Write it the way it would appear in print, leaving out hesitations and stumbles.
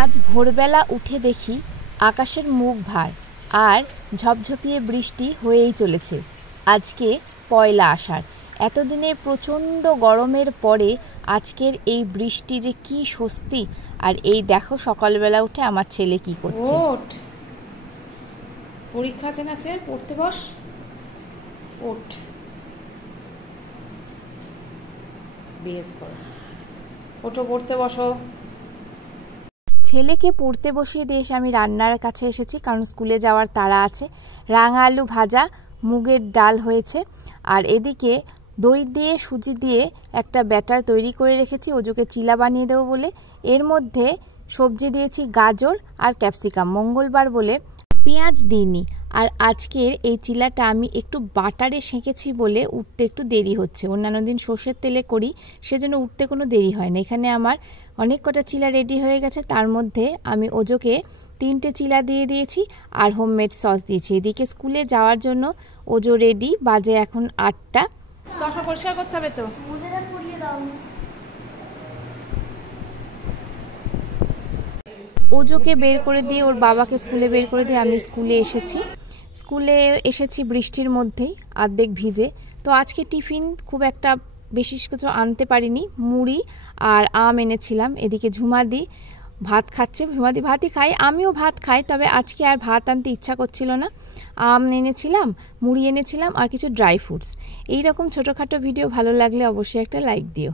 আজ ভোরবেলা উঠে দেখি আকাশের মুখ ভার আর ঝপঝপিয়ে বৃষ্টি হয়েই চলেছে। আজকে পয়লা আষাঢ়। এতদিনের প্রচণ্ড গরমের পরে আজকের এই বৃষ্টি যে কি স্বস্তি। আর এই দেখো সকালবেলা উঠে আমার ছেলে কি করছে। পরীক্ষা আছে না, পড়তে বস। ওঠো, পড়তে বসো। ছেলেকে পড়তে বসিয়ে দিয়ে এসে আমি রান্নার কাছে এসেছি, কারণ স্কুলে যাওয়ার তাড়া আছে। রাঙা আলু ভাজা, মুগের ডাল হয়েছে, আর এদিকে দই দিয়ে সুজি দিয়ে একটা ব্যাটার তৈরি করে রেখেছি ওজোকে চিলা বানিয়ে দেবো বলে। এর মধ্যে সবজি দিয়েছি গাজর আর ক্যাপসিকাম, মঙ্গলবার বলে পেঁয়াজ দিইনি। আর আজকের এই চিলাটা আমি একটু বাটারে সেঁকেছি বলে উঠতে একটু দেরি হচ্ছে। অন্যান্য দিন সর্ষের তেলে করি, সেজন্য উঠতে কোনো দেরি হয় না। এখানে আমার অনেক কটা চিলা রেডি হয়ে গেছে। তার মধ্যে আমি ওজোকে 3টে চিলা দিয়ে দিয়েছি আর হোমমেড সস দিয়েছি। এদিকে স্কুলে যাওয়ার জন্য ওজো রেডি, বাজে এখন 8টা। পরিষ্কার করতে হবে তো। ওজোকে বের করে দিয়ে ওর বাবাকে স্কুলে বের করে দিয়ে আমি স্কুলে এসেছি বৃষ্টির মধ্যেই, অর্ধেক ভিজে। তো আজকে টিফিন খুব একটা বেশি কিছু আনতে পারিনি, মুড়ি আর আম এনেছিলাম। এদিকে ঝুমাদি ভাত খাচ্ছে, ঝুমাদি ভাতই খাই, আমিও ভাত খাই, তবে আজকে আর ভাত আনতে ইচ্ছা করছিল না। আম এনেছিলাম, মুড়ি এনেছিলাম আর কিছু ড্রাই ফ্রুটস। এইরকম ছোটোখাটো ভিডিও ভালো লাগলে অবশ্যই একটা লাইক দিও।